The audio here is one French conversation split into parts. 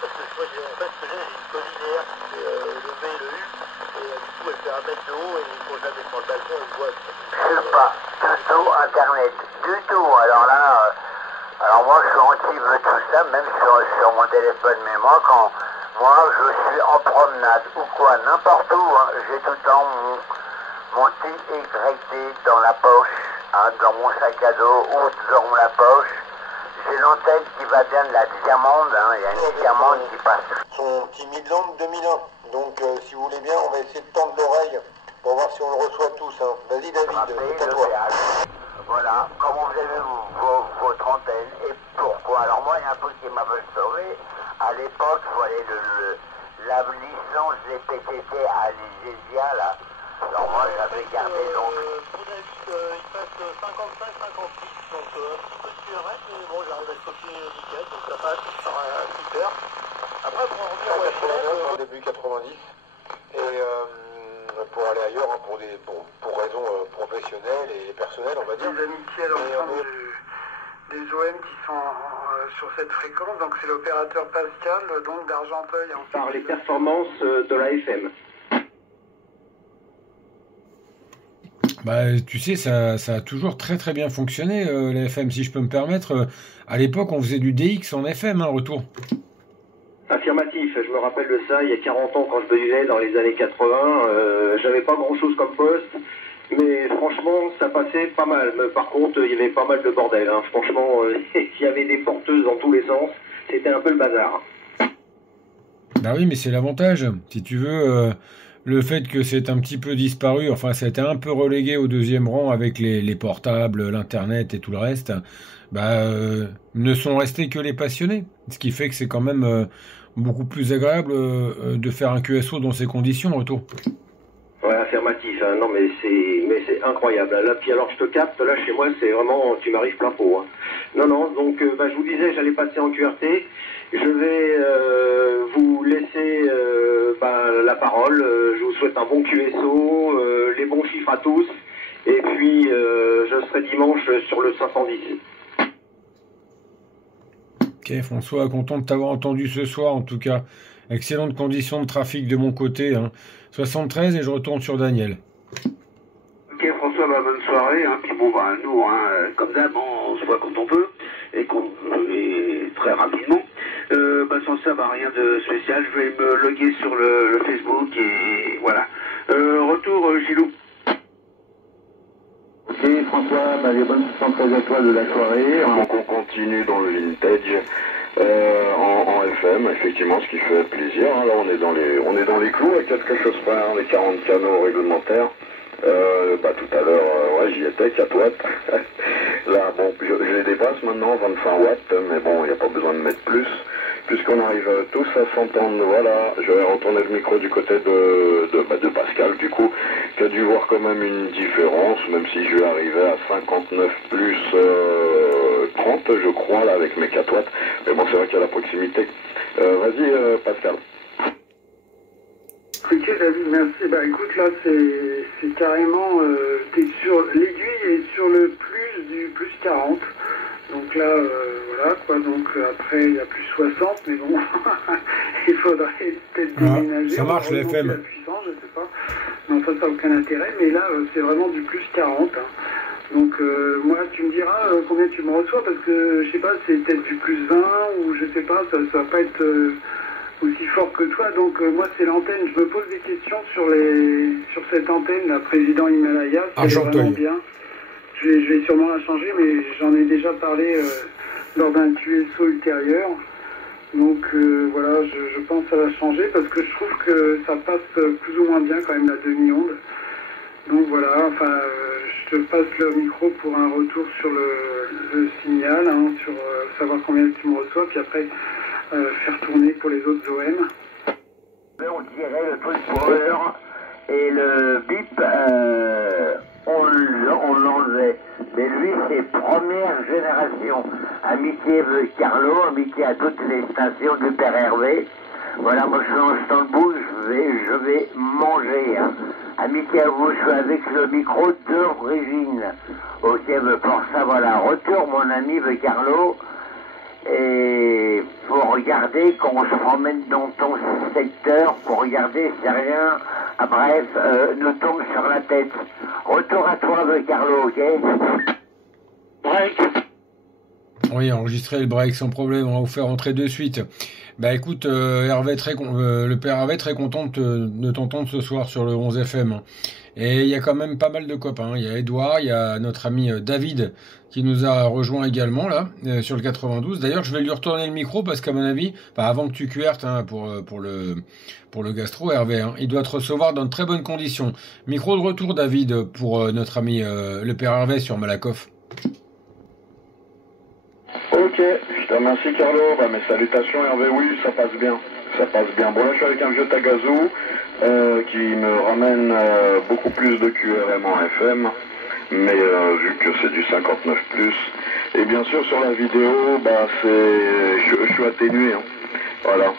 parce que moi, en fait, ce que j'ai une colline air, c'est le V et le U, et du coup, elle fait 1 mètre de haut, et il faut jamais sur le balcon, on voit. Je sais pas du tout Internet, du tout. Alors là, alors moi je suis anti tout ça, même sur mon téléphone, mais moi je suis en promenade ou quoi, n'importe où, hein, j'ai tout le temps mon TYT dans la poche, hein, dans mon sac à dos ou dans la poche. J'ai l'antenne qui va bien de la diamande, hein, il y a une diamande qui passe. Son petit Midland 2001, donc si vous voulez bien, on va essayer de tendre l'oreille pour voir si on le reçoit tous. Hein. Vas-y David, c'est à toi. Voilà, comment vous avez votre antenne et pourquoi. Alors moi, il y a un truc qui m'a fait sauver. À l'époque, il fallait la licence des PTT à l'Isésia, là. Alors moi, j'avais gardé donc. Il passe 55-56, donc un petit peu de QRS, mais bon, j'arrive à le copier nickel, donc ça passe, super. Après, pour en revenir au FM... Début 90, et pour aller ailleurs, hein, pour raisons professionnelles et personnelles, on va dire. Des amitiés à l'ensemble des OM qui sont sur cette fréquence, donc c'est l'opérateur Pascal, donc d'Argenteuil. Par les performances de la FM. Bah, tu sais, ça a toujours très très bien fonctionné, la FM, si je peux me permettre. À l'époque, on faisait du DX en FM, hein, retour. Affirmatif, je me rappelle de ça, il y a 40 ans quand je vivais dans les années 80, j'avais pas grand chose comme poste, mais franchement ça passait pas mal. Mais par contre il y avait pas mal de bordel, hein. Franchement il y avait des porteuses dans tous les sens, c'était un peu le bazar. Bah oui, mais c'est l'avantage, si tu veux, le fait que c'est un petit peu disparu, enfin ça a été un peu relégué au deuxième rang avec les portables, l'internet et tout le reste, bah ne sont restés que les passionnés, ce qui fait que c'est quand même beaucoup plus agréable de faire un QSO dans ces conditions, retour. Ouais, affirmatif, hein. Non mais c'est incroyable. Là, puis alors je te capte, là chez moi c'est vraiment, tu m'arrives plein pot, hein. Non, donc je vous disais, j'allais passer en QRT, je vais vous laisser la parole, je vous souhaite un bon QSO, les bons chiffres à tous, et puis je serai dimanche sur le 510. Ok François, content de t'avoir entendu ce soir en tout cas. Excellentes conditions de trafic de mon côté, hein. 73 et je retourne sur Daniel. Ok François, bonne soirée, hein. Puis bon nous, hein, comme d'hab, on se voit quand on peut, et très rapidement. Sans ça, rien de spécial, je vais me loguer sur le Facebook et voilà. Retour Gilou. Ok François, les bonnes 73 étoiles de la soirée. Donc on continue dans le vintage en FM, effectivement, ce qui fait plaisir. Hein. Là on est dans les clous avec quelque chose près, hein, les 40 canaux réglementaires. Tout à l'heure, ouais, j'y étais, 4 watts. Là, bon, je les dépasse maintenant, 25 watts, mais bon, il n'y a pas besoin de mettre plus. Puisqu'on arrive tous à s'entendre, voilà, je vais retourner le micro du côté de Pascal, du coup, qui a dû voir quand même une différence, même si je vais arriver à 59 plus 30, je crois, là, avec mes 4 watts. Mais bon, c'est vrai qu'il y a la proximité. Vas-y, Pascal. Ok David, merci. Écoute, là c'est carrément, t'es sur l'aiguille est sur le plus du plus 40. Donc là, voilà quoi, donc après il y a plus 60, mais bon, il faudrait peut-être déménager. Ça marche, la FM. La puissance, je sais pas. Non, ça n'a aucun intérêt, mais là c'est vraiment du plus 40. Hein. Donc moi, tu me diras combien tu me reçois, parce que je sais pas, c'est peut-être du plus 20, ou je sais pas, ça va pas être aussi fort que toi. Donc moi c'est l'antenne, je me pose des questions sur cette antenne, la président Himalaya, c'est vraiment bien. Je vais sûrement la changer, mais j'en ai déjà parlé lors d'un QSO ultérieur. Donc voilà, je pense à la changer parce que je trouve que ça passe plus ou moins bien quand même la demi-onde. Donc voilà, enfin je te passe le micro pour un retour sur le signal, hein, sur savoir combien tu me reçois, puis après faire tourner pour les autres OM. On dirait le truc pour l'heure et le bip, on l'enlevait. Mais lui, c'est première génération. Amitié Carlo, amitié à toutes les stations du Père Hervé. Voilà, moi je suis en stand bout, je vais manger. Hein. Amitié à vous, je suis avec le micro d'origine. Ok, pour ça, voilà, retour mon ami Carlo. Et faut regarder qu'on se promène dans ton secteur pour regarder si rien, bref, nous tombe sur la tête. Retour à toi, Carlo, ok? Break. Oui, enregistrer le break sans problème, on va vous faire entrer de suite. Bah écoute, Hervé, le père Hervé, très content de t'entendre ce soir sur le 11 FM. Hein. Et il y a quand même pas mal de copains. Il y a Edouard, il y a notre ami David qui nous a rejoint également là sur le 92. D'ailleurs, je vais lui retourner le micro parce qu'à mon avis, avant que tu cuertes hein, pour le gastro, Hervé, hein, il doit te recevoir dans de très bonnes conditions. Micro de retour, David, pour notre ami le père Hervé sur Malakoff. Ok, je te remercie Carlo, mes salutations Hervé, oui ça passe bien, Bon là je suis avec un vieux Tagazu qui me ramène beaucoup plus de QRM en FM, mais vu que c'est du 59+, et bien sûr sur la vidéo, je suis atténué, hein. Voilà,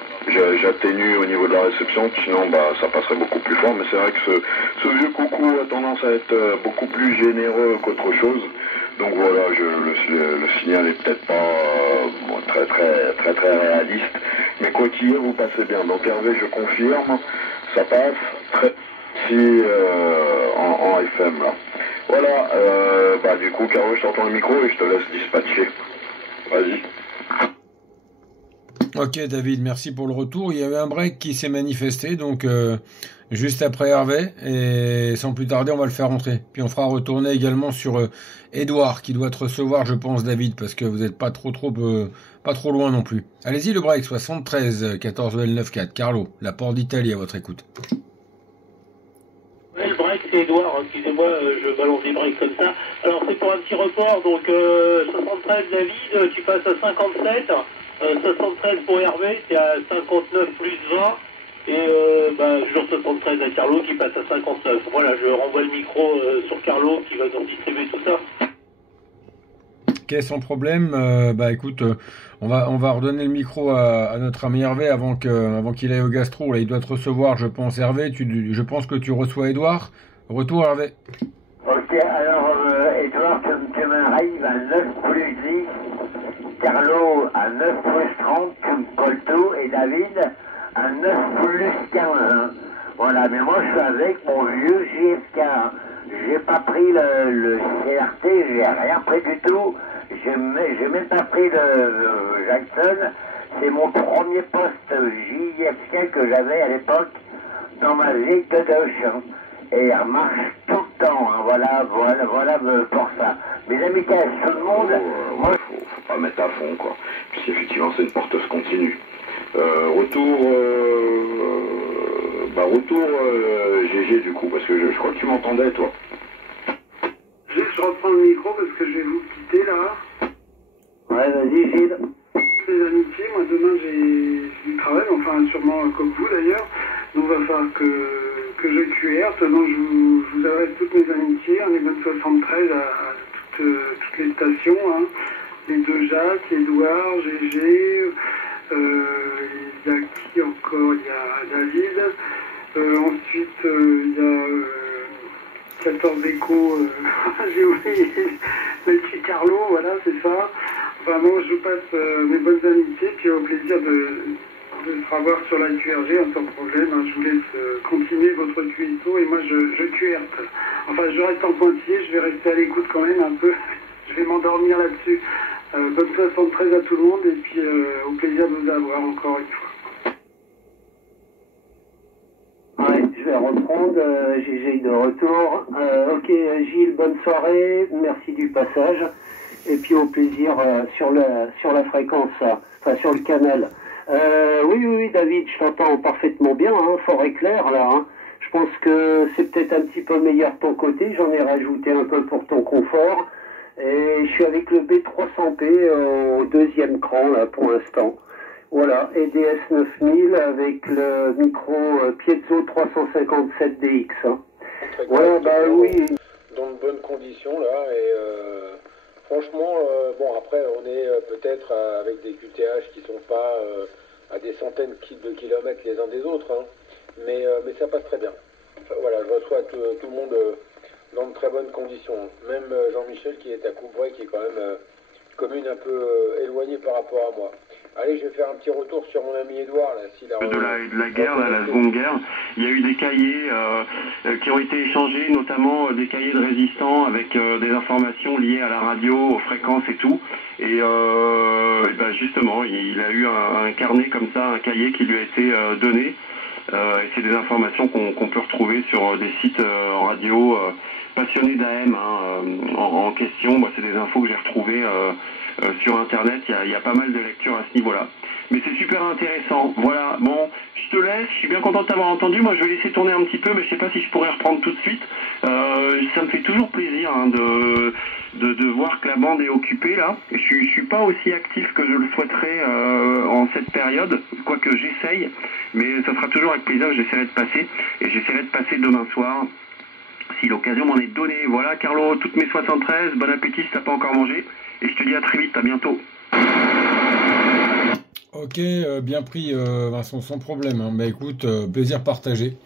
j'atténue au niveau de la réception, sinon ça passerait beaucoup plus fort, mais c'est vrai que ce vieux coucou a tendance à être beaucoup plus généreux qu'autre chose. Donc voilà, le signal est peut-être pas très réaliste, mais quoi qu'il y ait, vous passez bien. Donc Hervé, je confirme, ça passe très si en FM là. Voilà, du coup, Caro, je t'entends le micro et je te laisse dispatcher. Vas-y. Ok David, merci pour le retour. Il y avait un break qui s'est manifesté, donc juste après Hervé, et sans plus tarder on va le faire rentrer. Puis on fera retourner également sur Edouard qui doit te recevoir, je pense David, parce que vous n'êtes pas trop loin non plus. Allez-y le break, 73 14 L94, Carlo, la Porte d'Italie à votre écoute. Ouais, le break c'est Edouard, excusez-moi, je balance les breaks comme ça. Alors c'est pour un petit report, donc 73 David, tu passes à 57. 73 pour Hervé, c'est à 59 plus 20. Et toujours 73 à Carlo qui passe à 59. Voilà, je renvoie le micro sur Carlo qui va nous distribuer tout ça. Ok, sans problème. Écoute, on va redonner le micro à notre ami Hervé avant qu'il aille au gastro. Là, il doit te recevoir, je pense, Hervé. Je pense que tu reçois Edouard. Retour, Hervé. Ok, alors, Edouard, tu m'arrives à 9 plus 10. Carlo à 9 plus 30, tu me colles tout, et David à 9 plus 15. Hein. Voilà, mais moi je suis avec mon vieux JFK. J'ai pas pris le CRT, j'ai rien pris du tout. J'ai même pas pris le Jackson. C'est mon premier poste JFK que j'avais à l'époque dans ma vieille Todoche. Hein. Et elle marche tout le temps. Hein. Voilà pour ça. Mes amitiés à tout le monde. Moi, faut pas mettre à fond quoi. Puis effectivement c'est une porteuse continue. Retour GG du coup, parce que je crois que tu m'entendais toi. Je reprends le micro parce que je vais vous quitter là. Ouais, vas-y Gilles. Les amitiés, moi demain j'ai du travail, enfin sûrement comme vous d'ailleurs. Donc il va falloir que je QRte, donc je vous adresse toutes mes amitiés, on est bonne 73 à toutes les stations, hein. Les deux Jacques, Edouard, GG, il y a qui encore? Il y a David, ensuite il y a 14 échos, j'ai oublié, le petit Carlo, voilà, c'est ça. Vraiment, je vous passe mes bonnes amitiés, puis au plaisir de se revoir sur la QRG, sans problème. Hein. Je vous laisse continuer votre cuistot et moi je QRte. Enfin, je reste en pointillé, je vais rester à l'écoute quand même un peu. Je vais m'endormir là-dessus. Bonne 73 à tout le monde et puis au plaisir de vous avoir encore une fois. Ouais, je vais reprendre, GG de retour. Ok Gilles, bonne soirée, merci du passage. Et puis au plaisir sur la fréquence, enfin sur le canal. Oui, David, je t'entends parfaitement bien, hein, fort et clair là. Hein. Je pense que c'est peut-être un petit peu meilleur de ton côté, j'en ai rajouté un peu pour ton confort. Et je suis avec le B300P au deuxième cran là pour l'instant. Voilà, EDS 9000 avec le micro Piezo 357DX. Hein. Voilà, oui. Dans de bonnes conditions là et franchement, après on est peut-être avec des QTH qui sont pas à des centaines de kilomètres les uns des autres, hein, mais ça passe très bien. Enfin, voilà, je reçois tout le monde dans de très bonnes conditions. Même Jean-Michel qui est à Coubray, qui est quand même commune un peu éloignée par rapport à moi. Allez, je vais faire un petit retour sur mon ami Edouard, là, de la guerre, là, la Seconde Guerre. Il y a eu des cahiers qui ont été échangés, notamment des cahiers de résistants avec des informations liées à la radio, aux fréquences et tout. Et ben justement, il a eu un carnet comme ça, un cahier qui lui a été donné. Et c'est des informations qu'on peut retrouver sur des sites radio passionnés d'AM en question. Moi, c'est des infos que j'ai retrouvées sur Internet. Il y a pas mal de lectures à ce niveau-là. Mais c'est super intéressant. Voilà, bon, je te laisse. Je suis bien content de t'avoir entendu. Moi, je vais laisser tourner un petit peu, mais je sais pas si je pourrais reprendre tout de suite. Ça me fait toujours plaisir de voir que la bande est occupée, là. Je suis pas aussi actif que je le souhaiterais en cette période, quoique j'essaye. Mais ça sera toujours avec plaisir que j'essaierai de passer. Et j'essaierai de passer demain soir, si l'occasion m'en est donnée. Voilà, Carlo, toutes mes 73. Bon appétit si t'as pas encore mangé. Et je te dis à très vite, à bientôt. Ok, bien pris Vincent, sans problème. Hein. Bah écoute, plaisir partagé.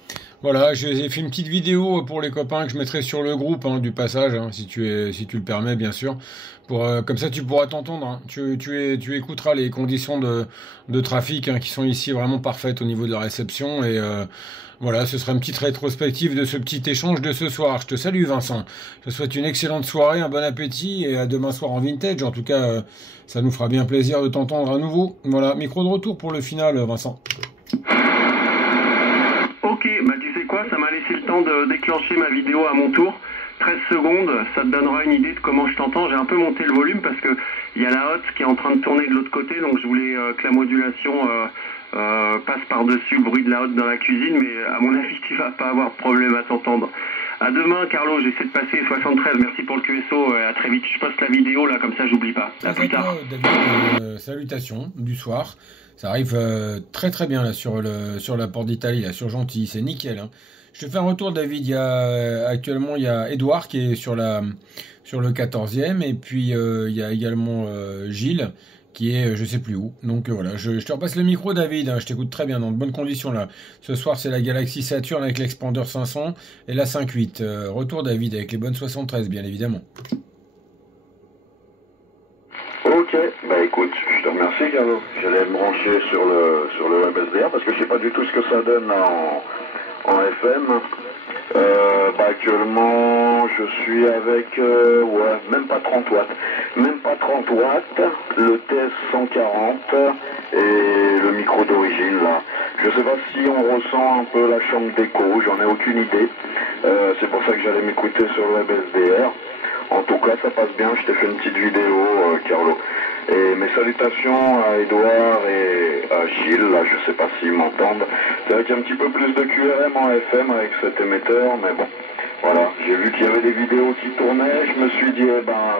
Voilà, j'ai fait une petite vidéo pour les copains que je mettrai sur le groupe du passage, si tu le permets bien sûr. Comme ça tu pourras t'entendre. Hein. Tu écouteras les conditions de trafic qui sont ici vraiment parfaites au niveau de la réception et voilà, ce sera une petite rétrospective de ce petit échange de ce soir. Je te salue Vincent. Je te souhaite une excellente soirée, un bon appétit et à demain soir en vintage. En tout cas, ça nous fera bien plaisir de t'entendre à nouveau. Voilà, micro de retour pour le final, Vincent. Ok, bah tu sais quoi, ça m'a laissé le temps de déclencher ma vidéo à mon tour. 13 secondes, ça te donnera une idée de comment je t'entends. J'ai un peu monté le volume parce que il y a la hotte qui est en train de tourner de l'autre côté, donc je voulais que la modulation passe par-dessus le bruit de la hotte dans la cuisine, mais à mon avis tu vas pas avoir de problème à t'entendre. À demain Carlo, j'essaie de passer 73, merci pour le QSO, à très vite. Je poste la vidéo là, comme ça j'oublie pas. À plus tard. David, salutations du soir. Ça arrive très très bien là sur la porte d'Italie, là sur Gentilly, c'est nickel. Hein. Je te fais un retour David, actuellement il y a Edouard qui est sur le 14e et puis il y a également Gilles qui est je sais plus où. Donc voilà, je te repasse le micro David, je t'écoute très bien dans de bonnes conditions là. Ce soir c'est la Galaxy Saturn avec l'Expander 500 et la 5.8. Retour David avec les bonnes 73 bien évidemment. Ok, bah écoute, je te remercie Carlo. J'allais me brancher sur le web SDR parce que je sais pas du tout ce que ça donne en FM. Bah actuellement je suis avec même pas 30 watts. Même pas 30 watts, le TS 140 et le micro d'origine là. Je sais pas si on ressent un peu la chambre d'écho, j'en ai aucune idée. C'est pour ça que j'allais m'écouter sur le web SDR. En tout cas, ça passe bien, je t'ai fait une petite vidéo, Carlo. Et mes salutations à Edouard et à Gilles, là, je sais pas s'ils m'entendent. C'est vrai qu'il y a un petit peu plus de QRM en FM avec cet émetteur, mais bon, voilà. J'ai vu qu'il y avait des vidéos qui tournaient, je me suis dit,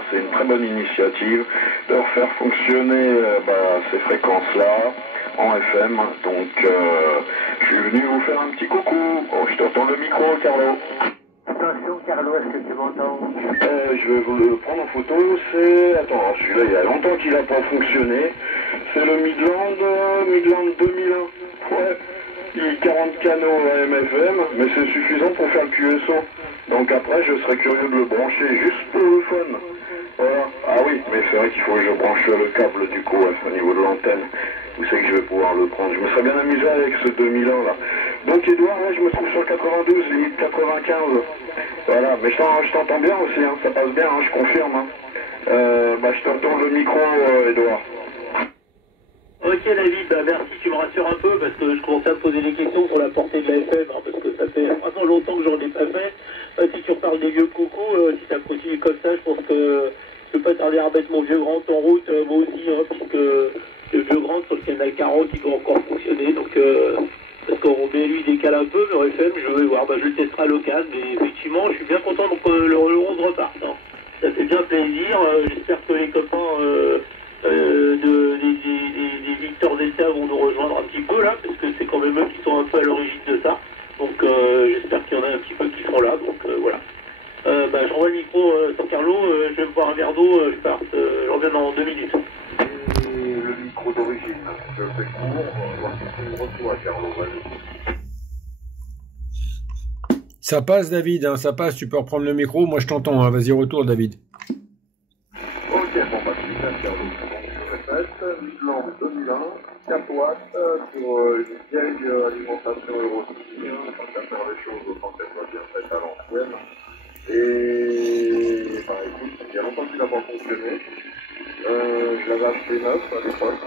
c'est une très bonne initiative de refaire fonctionner ces fréquences-là en FM. Donc, je suis venu vous faire un petit coucou. Oh, je t'entends le micro, Carlo. Attention Carlo, est-ce que tu m'entends? Je vais vous le prendre en photo, c'est... Attends, celui-là il y a longtemps qu'il n'a pas fonctionné. C'est le Midland 2001. Ouais, il y a 40 canaux AM/FM, mais c'est suffisant pour faire le QSO. Donc après je serais curieux de le brancher juste pour le fun. Voilà. Ah oui, mais c'est vrai qu'il faut que je branche le câble du coup au niveau de l'antenne. Où c'est que je vais pouvoir le prendre? Je me serais bien amusé avec ce 2001 là. Donc Edouard, là je me trouve sur le 92, limite 95. Voilà, mais je t'entends bien aussi, ça passe bien, je confirme. Je t'entends le micro, Edouard. Ok David, merci, tu me rassures un peu parce que je commençais à me poser des questions sur la portée de la FM, parce que ça fait vraiment longtemps que j'en ai pas fait. Si tu reparles des vieux coucous, si ça continue comme ça, je pense que je peux pas tarder à remettre mon vieux grand en route, moi aussi, puisque le vieux grand sur le canal 40 il doit encore fonctionner, donc parce qu'on met lui décale un peu, le FM, je vais voir, je le testerai à l'occasion, mais effectivement je suis bien content que le 11 reparte. Hein. Ça fait bien plaisir, j'espère que les copains des victeurs d'État vont nous rejoindre un petit peu là, parce que c'est quand même eux qui sont un peu à l'origine de ça, donc j'espère qu'il y en a un petit peu qui seront là, donc voilà. Je renvoie le micro sans Carlo, je vais me boire un verre d'eau, je reviens dans 2 minutes. Et le micro d'origine, je fais court, on va voir si tu me reçois Carlo, vas-y. Ça passe David, ça passe, tu peux reprendre le micro, moi je t'entends, vas-y retour David. Ok, bon super. une lampe 2001, 4 watts, sur une vieille alimentation Euro 6, tant qu'à faire les choses autant qu'elles soient bien faites à l'ancienne. Et bah écoute, il y a longtemps qu'il n'a pas fonctionné. Je l'avais acheté neuf à l'époque.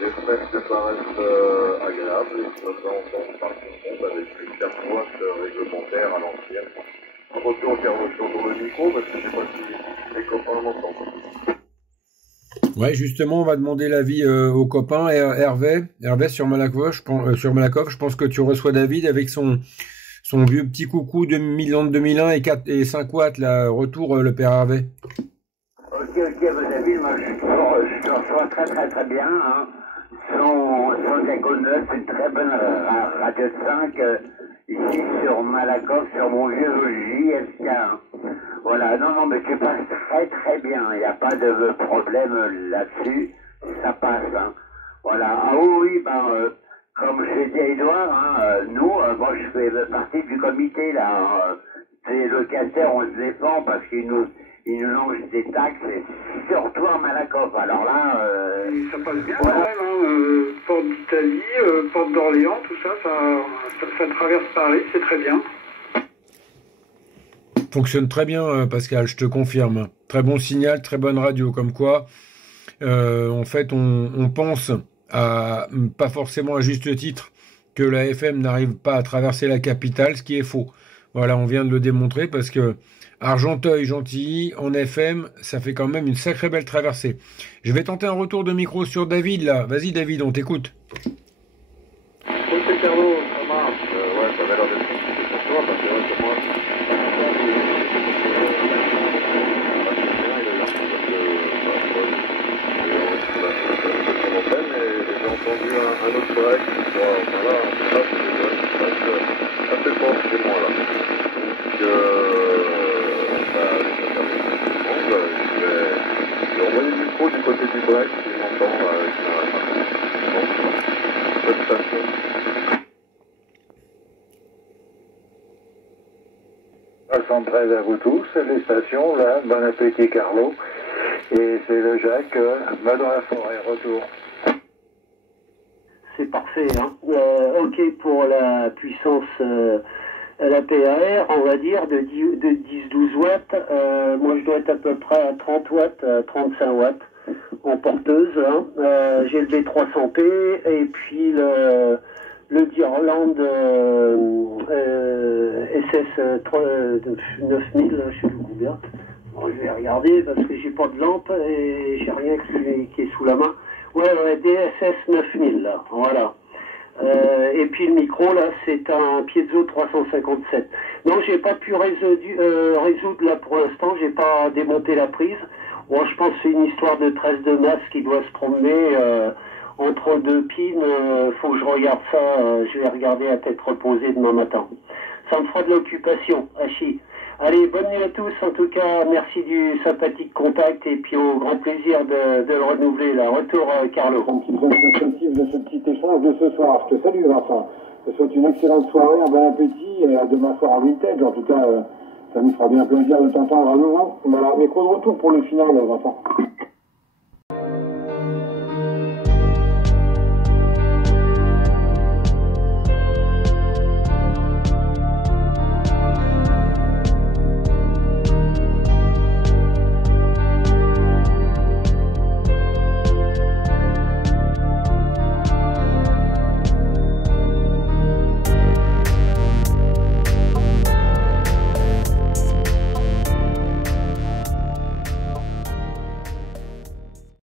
J'espère que ça reste agréable et que ça fait entendre par contre avec une 4 watts réglementaire à l'ancienne. Attention au faire le sur le micro parce que je sais pas si les copains m'entendent. Ouais, justement, on va demander l'avis aux copains. Hervé sur Malakoff, je pense que tu reçois David avec son vieux petit coucou de 2001 et 5 watts, là, retour le père Hervé. Ok, David, moi je reçois très bien. Hein. Son économe, c'est une très bonne radio 5 ici sur Malakoff, sur mon vieux JSK. Hein. Voilà, non, mais tu passes très bien. Il n'y a pas de problème là-dessus. Ça passe. Hein. Voilà. Ah oui, comme je l'ai dit à Edouard, hein, nous, moi je fais partie du comité là. Hein. Les locataires, on se défend parce qu'ils nous lancent des taxes, et surtout en Malakoff. Alors là... ça passe bien voilà. Quand même, hein. Porte d'Italie, porte d'Orléans, tout ça, ça traverse Paris, c'est très bien. Fonctionne très bien, Pascal, je te confirme. Très bon signal, très bonne radio, comme quoi, en fait, on pense, pas forcément à juste titre, que la FM n'arrive pas à traverser la capitale, ce qui est faux. Voilà, on vient de le démontrer parce que Argenteuil-Gentilly, en FM, ça fait quand même une sacrée belle traversée. Je vais tenter un retour de micro sur David, là. Vas-y, David, on t'écoute. C'est Carlo, ça marche. Ouais, ça va l'air d'être compliqué pour toi parce que moi, j'ai entendu un autre collègue qui soit, enfin là, c'est assez fort chez moi là. Je vais envoyer du micro du côté du break qui m'entend cette station. À 113 à vous tous, les stations, là, bon appétit Carlo, et c'est le Jacques, va dans la forêt, retour. C'est parfait, hein. Ok pour la puissance, la PAR, on va dire, de 10-12 watts. Moi, je dois être à peu près à 30 watts, 35 watts en porteuse. Hein. J'ai le B300P et puis le Dirland SS 9000, je sais plus combien. Bon, je vais regarder parce que j'ai pas de lampe et j'ai rien qui est sous la main. Ouais, DSS 9000, là, voilà. Et puis le micro, là, c'est un Piezo 357. Non, j'ai pas pu résoudre, là, pour l'instant, j'ai pas démonté la prise. Bon, je pense que c'est une histoire de tresse de masse qui doit se promener entre deux pins. Faut que je regarde ça, je vais regarder à tête reposée demain matin. Ça me fera de l'occupation, Hachi. Allez, bonne nuit à tous. En tout cas, merci du sympathique contact et puis au grand plaisir de le renouveler. Là. Retour, Carlo. Un petit descriptif de ce petit échange de ce soir. Je te salue, Vincent. Je te souhaite une excellente soirée, un bon appétit et à demain soir en vintage. En tout cas, ça nous fera bien plaisir de t'entendre à nouveau. Voilà, micro de retour pour le final, Vincent.